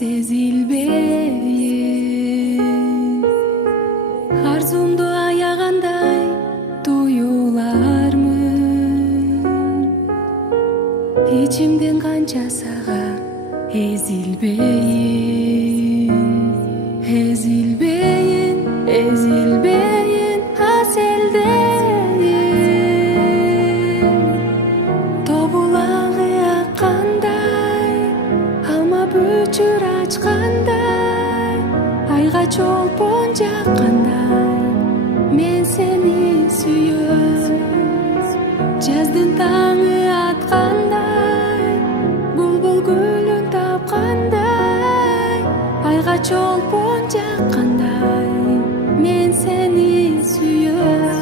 сезилбейин арзумду аягандай туюлармын ичимден канча сага ezilbeyin aseldeyin тобулаңы аккандай алма бүчүр ачкандай айга чолпон жаккандай мен сени сүйөм жаздын таңы аткандай булбул гүлүн тапкандай айга чолпон жаккандай мен сени сүйөм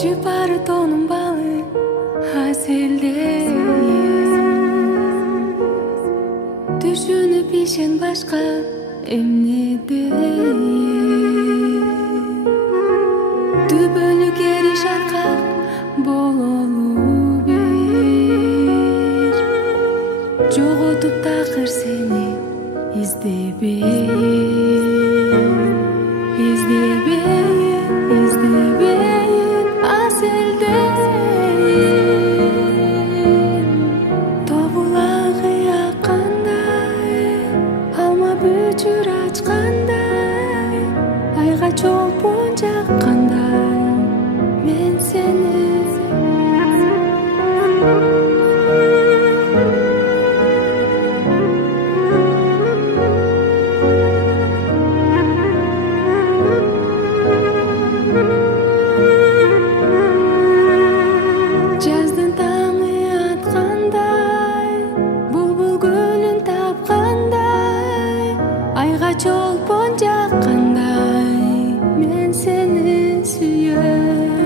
жыпары тонун балы аселдейин түшүнүп ишен башка эмнедейин түбөлү кери шаркак бололу бир жоготуп такыр сени издебейин аселдейин тобулагы аккандай алма бүчүр ачкандай айга чолпон жаккандай мен сени жаздын таңы аткандай булбул гүлүн тапкандай айга чолпон жаккандай мен сени сүйөм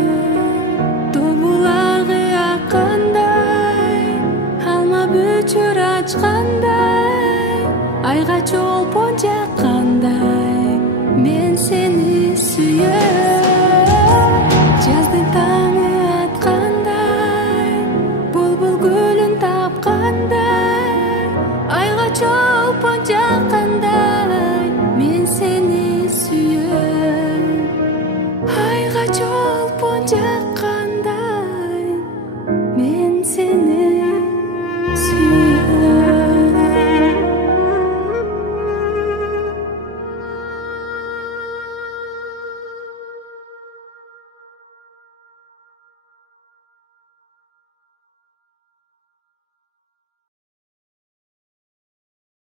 тобулагы аккандай алма бүчүр ачкандай айга чолпон жаккандай мен сени сүйөм жаздын таңы аткандай булбул гүлүн тапкандай айга чолпон жаккандай мен сени сүйөм айга чолпон жаккандай мен сени